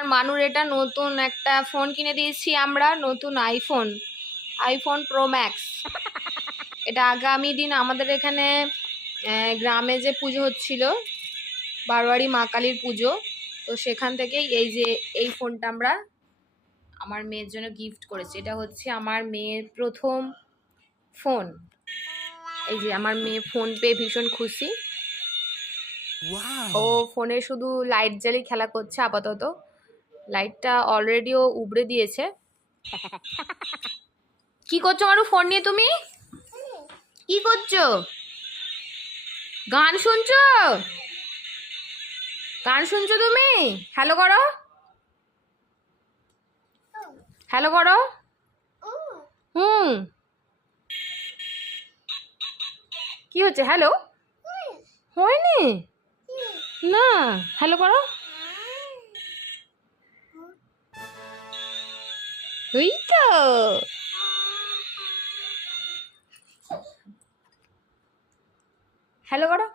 আমার মানুর এটা নতুন একটা ফোন কিনে দিয়েছি আমরা, নতুন আইফোন প্রো ম্যাক্স। এটা আগামী দিন আমাদের এখানে গ্রামে যে পুজো হচ্ছিল, বারোয়ারি মা কালীর পুজো, তো সেখান থেকেই এই যে এই ফোনটা আমরা আমার মেয়ের জন্য গিফট করেছি। এটা হচ্ছে আমার মেয়ের প্রথম ফোন। এই যে আমার মেয়ে ফোন পেয়ে ভীষণ খুশি। ও ফোনে শুধু লাইট জ্বালিয়ে খেলা করছে আপাতত। লাইটটা অলরেডিও উবড়ে দিয়েছে। কি করছো মারু ফোন নিয়ে? তুমি কি করছো? গান শুনছো? গান শুনছো তুমি? হ্যালো করো, হ্যালো করো। হুম, কি হচ্ছে? হ্যালো হয়নি না, হ্যালো করো। ওই তো, হ্যালো করো।